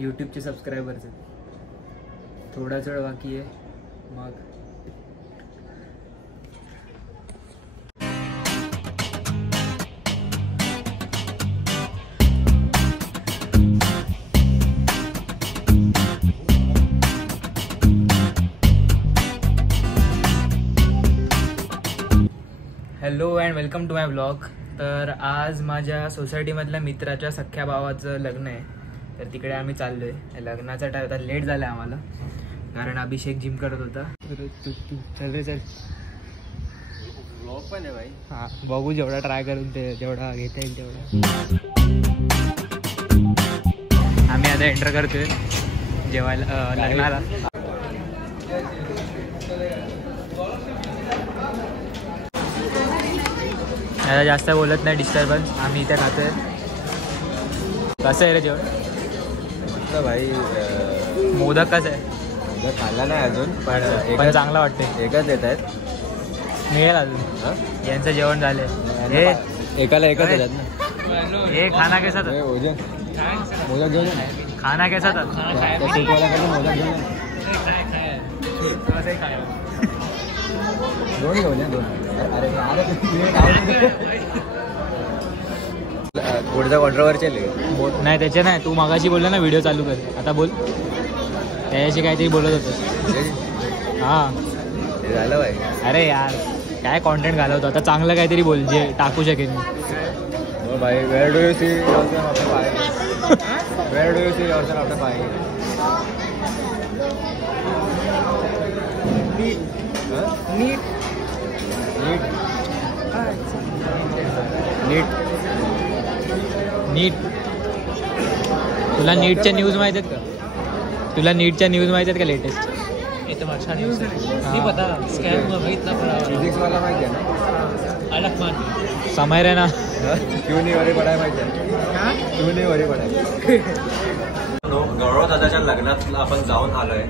यूट्यूबचे subscribers आहेत. थोडाच वेळ बाकी आहे मग. Hello and welcome to my blog. तर आज माझ्या सोसायटीमधल्या मित्राच्या सख्ख्या भावाचं लग्न आहे, तर तिकडे आम्ही चाललो आहे. लग्नाचा टाइम आता लेट झाला आम्हाला, कारण अभिषेक जिम करत होता. चल रे चल, ब्लॉग पण आहे भाई. हां बघू, जेवढा ट्राय करून ते जेवढा घेता येईल तेवढा. आम्ही आता एंटर करतोय जेवायला लग्नाला. आता जास्त बोलत नाही, डिस्टर्बन्स. आम्ही इथे खातोय. कसं आहे रे जेवण? तर भाई मोदक कसं आहे? मोदक खाल्ला नाही अजून, पण चांगला वाटते. एकच येत आहेत, मिळेल अजून. यांचं जेवण झालंय. हे एकाला एकच येतात ना. हे खाना कैसा था? मोदक घेऊन खाना कैसा था? मोदक घेऊन दोन. पुढचा कॉन्ट्रोवर्शियल आहे. नाही त्याच्या नाही, तू मागाशी बोलला ना व्हिडिओ चालू कर. आता बोल, त्याच्याशी काहीतरी बोलत होतं. हां ते झालं भाई. अरे यार काय कॉन्टेंट घालवतो आता, चांगलं काहीतरी बोल जे टाकू शकेन मी. हो भाई, where do you see yourself after 5? Where do you see yourself after 5? नीट नीट. तुला नीटच्या न्यूज माहित आहेत का? तुला नीटच्या न्यूज माहित आहेत का लेटेस्ट? अच्छा न्यूज नहीं पता. स्कैम हुआ भाई इतना बड़ा. फिजिक्स वाला माहिती आहे ना? अलग मान समय रहना. क्यों नहीं वरी पडाय माहिती आहे? क्यों नहीं वरी पडाय. गौरव दादाच्या लग्नात आपण जाऊन आलोय.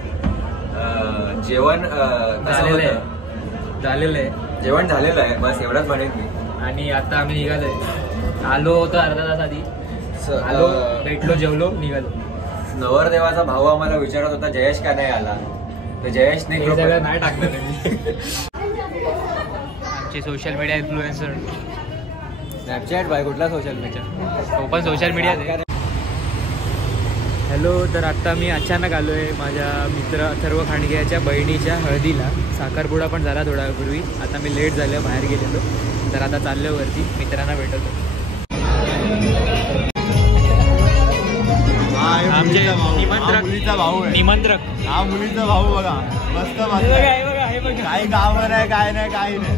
जेवण झालेलं आहे. जेवण झालेलं आहे, बस एवढंच म्हणेन मी. आणि आता आम्ही निघालोय. आलो होतो अर्धा तास आधी. आलो, भेटलो, जेवलो, निघालो. नवरदेवाचा भाऊ आम्हाला विचारत होता जयेश का नाही आला, तर जयेशने सगळं नाही टाकलं. आमचे सोशल मीडिया इन्फ्लुएन्सर. स्नॅपचॅट भाई, कुठला सोशल मीडिया? तो पण सोशल मीडिया. हॅलो, तर आत्ता मी अचानक आलो आहे माझ्या मित्र अथर्व खांडगेच्या बहिणीच्या हळदीला. साखरपुडा पण झाला थोड्या वेळापूर्वी. आता मी लेट झालं, बाहेर गेलेलो, तर आता चाललो वरती, मित्रांना भेटवतो. आमचे निमंत्रक. हा मुलीचा भाऊ बघा, मस्त मस्त. काही गाव नाही, काय नाही, काही नाही.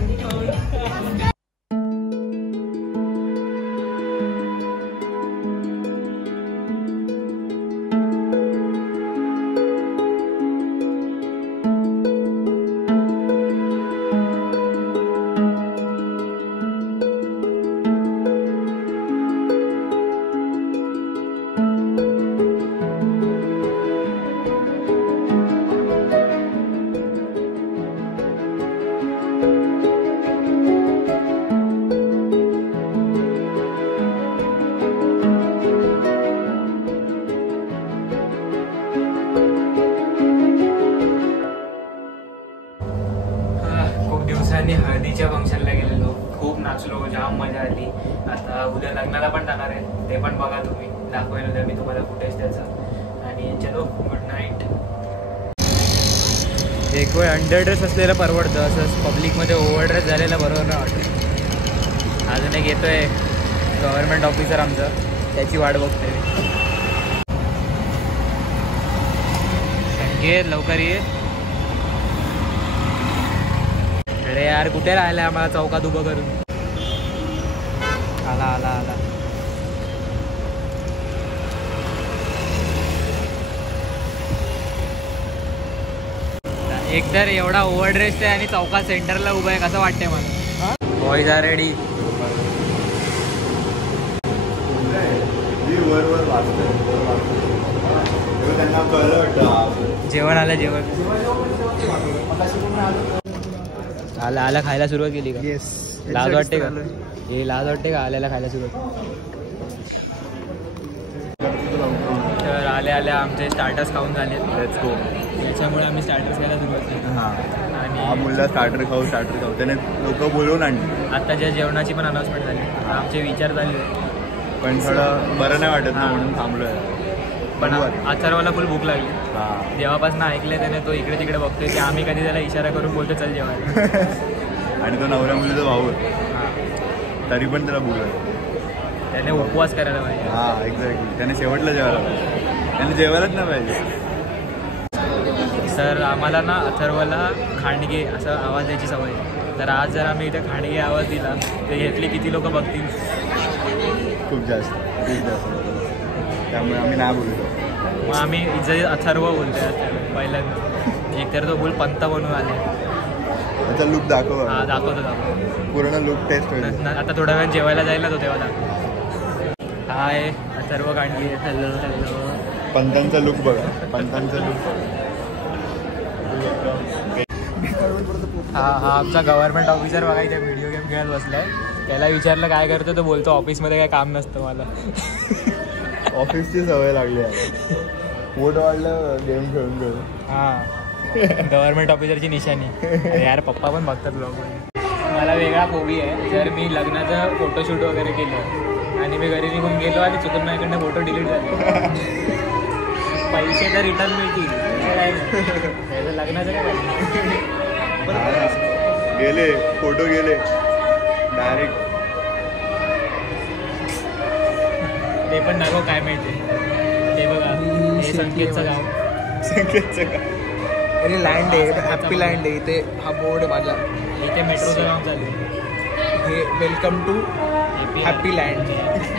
हळदीच्या फंक्शनला गेलेलो, खूप नाचलो, जाम मजा आली. आता उद्या लग्नाला पण जाणार आहे, ते पण बघा तुम्ही. दाखवेल उद्या मी तुम्हाला फुटेज त्याचा. आणि चलो, गुड नाईट. एक वेळ अंडर ड्रेस असलेलं परवडतं, असं पब्लिकमध्ये ओव्हर ड्रेस झालेला बरोबर नाही वाटतं. अजून एक येतोय गव्हर्नमेंट ऑफिसर आमचं, त्याची वाट बघतोय. संकेत लवकर ये. अरे यार कुठे राहिलाय, आम्हाला चौकात उभं करून. आला आला आला. एकतर एवढा ओव्हर ड्रेस आहे आणि चौकात सेंटरला उभं आहे, कसं वाटतंय मला? Boys are ready. जेवण आलं, जेवण आला. आला खायला सुरुवात केली का? येस. लाज वाटते का? हे लाज वाटते का आल्याला खायला सुरुवात? तर आल्या आल्या आमचे स्टार्टर्स खाऊन झाले. Let's go. त्याच्यामुळे आम्ही स्टार्टर्स खायला सुरुवात केली. हां आणि हा मुलगा स्टार्टर खाऊ त्याने लोक बोलवून आणली. आत्ताच्या जेवणाची पण अनाउन्समेंट झाली. आमचे विचार झाले पण थोडं बरं नाही वाटत ना म्हणून थांबलोय. पण अथर्वला फुल भूक लागली. हां जेव्हापासून ऐकले त्याने तो इकडे तिकडे बघतोय की आम्ही कधी त्याला इशारा करून बोलतो चल जेवायला. आणि तो नवऱ्या मुलीचा भाऊ आहे. हां तरी पण त्याला बोलवलं. त्याने उपवास करायला पाहिजे. हां एक्झॅक्टली. त्याने शेवटला जेवायला पाहिजे. त्याने जेवायलाच नाही पाहिजे. सर आम्हाला ना अथर्वला खांडगे असा आवाज द्यायची सवय आहे. तर आज जर आम्ही इथे खांडगे आवाज दिला तर घेतली किती लोक बघतील. खूप जास्त. त्यामुळे आम्ही नाही बोलतो. मग आम्ही जे अथर्व बोलतोय पहिल्यांदा. एकतर तो बोल पंत बनून आले. त्याचा लुक दाखव. हां दाखवतो. पूर्ण लुक टेस्ट होईल. आता थोड्या वेळ जेवायला जाईल ना तो तेव्हा दाखव. Hi Atharva Khandge. Hello hello. पंतांचा लुक बघा. पंतांचा लुक. हा आमचा गव्हर्नमेंट ऑफिसर बघायचा व्हिडिओ गेम खेळत बसलाय. त्याला विचारलं काय करतो तो बोलतो ऑफिसमध्ये काय काम नसतं मला. ऑफिसची सवय लागली आहे. पोट वाढलं गेम खेळून खेळून. हां गव्हर्नमेंट ऑफिसरची निशाणी. अरे यार पप्पा पण बघतात ब्लॉग. मला वेगळा फोबी आहे. जर मी लग्नाचं फोटोशूट वगैरे केलं आणि मी घरी निघून गेलो आणि चुकून माझ्याकडनं फोटो डिलीट झाले पैसे तर रिटर्न मिळतील. काय नाही लग्नाचं काय झालं. गेले फोटो गेले डायरेक्ट. ते पण नको काय माहिती. ते बघा हे संकेतचं गाव. संकेतचं गाव. अरे लँड आहे. हॅपी लँड आहे. इथे हा बोर्ड आहे माझा. इथे मेट्रोचं काम चालू आहे. हे वेलकम टू हॅपी लँड.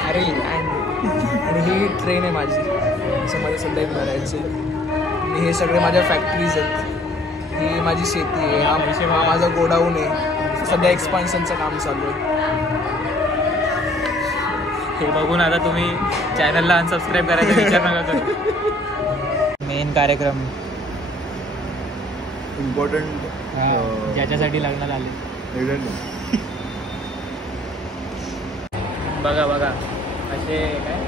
अरे लँड. आणि ही ट्रेन आहे माझी. असं सध्या एक भरायची. आणि हे सगळे माझ्या फॅक्टरीज आहेत. ही माझी शेती आहे. हा माझा गोडाऊन आहे. सध्या एक्सपान्शनचं काम चालू आहे. हे बघून आता तुम्ही चॅनलला अनसबस्क्राईब करायचा विचार नका करू. मेन कार्यक्रम इम्पॉर्टंट ज्याच्यासाठी लग्नाला आले. बघा बघा असे काय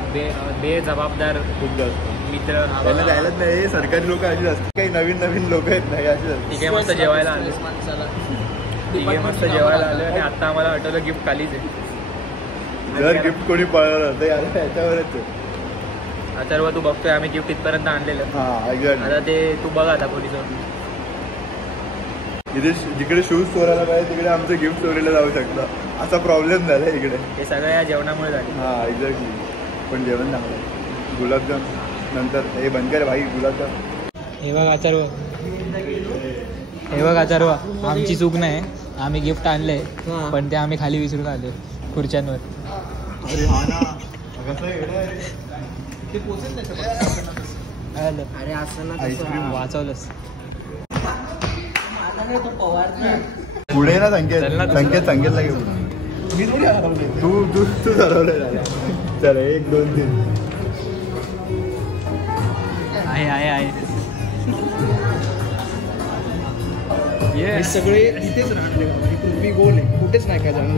बेजबाबदार खूप जास्त मित्र. त्याला जायलाच नाही. सरकारी लोक अशी असतात. काही नवीन नवीन लोक आहेत नाही अशी. ठीक आहे मस्त जेवायला आले. ठीक आहे मस्त जेवायला आले. आणि आता आम्हाला आठवलं गिफ्ट खालीच आहे. जर गिफ्ट कोणी पळवलं तर याच्यावरच आहे. अथर्व तू बघतोय आम्ही गिफ्ट इथपर्यंत आणलेलं. हां एक्झॅक्टली. आता ते तू बघ आता पोलिस. इथे जिकडे शूज चोरायला पाहिजे तिकडे आमचं गिफ्ट चोरीला जाऊ शकतं. असा प्रॉब्लेम झाला इकडे. हे सगळं या जेवणामुळे झालं. हां एक्झॅक्टली. पण जेवण चांगलं. गुलाबजाम नंतर हे बंद कर भाई. गुलाबजाम. हे बघ अथर्व. हे बघ अथर्व आमची चूक नाही. आम्ही गिफ्ट आणले पण ते आम्ही खाली विसरून आलो खुर्च्यांवर. अरे हा ना. कसं अरे असं ना आईस्क्रीम वाचवलंस. पुढे ना संकेत संकेतला घेऊ. तू तू तू ठरवलं. चल 1 2 3. आहे हे सगळे इथेच राहणार. पृथ्वी गोल आहे. कुठेच नाही काय जाणार.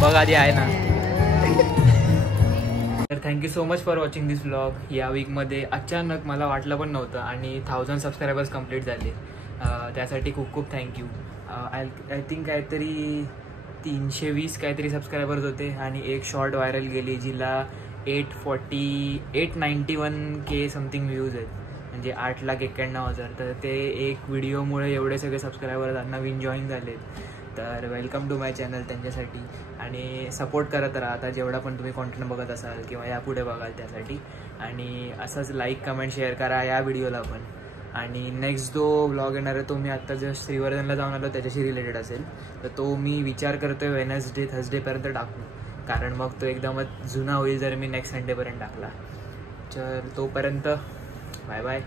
बघ आधी आहे ना. तर thank you so much for watching this vlog. या वीकमध्ये अचानक मला वाटलं पण नव्हतं आणि 1000 सबस्क्रायबर्स कंप्लीट झाले. त्यासाठी खूप खूप थँक्यू. आय थिंक काहीतरी 320 काहीतरी सबस्क्रायबर्स होते आणि एक शॉर्ट व्हायरल गेली जिला 891K समथिंग व्ह्यूज आहेत. म्हणजे 8,91,000. तर ते एक व्हिडिओमुळे एवढे सगळे सबस्क्रायबर नवीन जॉईन झाले. तर वेलकम टू माय चॅनल त्यांच्यासाठी. आणि सपोर्ट करत राहा आता जेवढा पण तुम्ही कॉन्टेंट बघत असाल किंवा यापुढे बघाल त्यासाठी. आणि असंच लाईक कमेंट शेअर करा या व्हिडिओला पण. आणि नेक्स्ट जो व्लॉग येणार आहे तो मी आत्ता जस्ट श्रीवर्धनला जाऊन आलो त्याच्याशी रिलेटेड असेल. तर तो मी विचार करतोय वेनसडे थर्सडेपर्यंत टाकू. कारण मग तो एकदमच जुना होईल जर मी नेक्स्ट संडेपर्यंत टाकला. तर तोपर्यंत बाय बाय.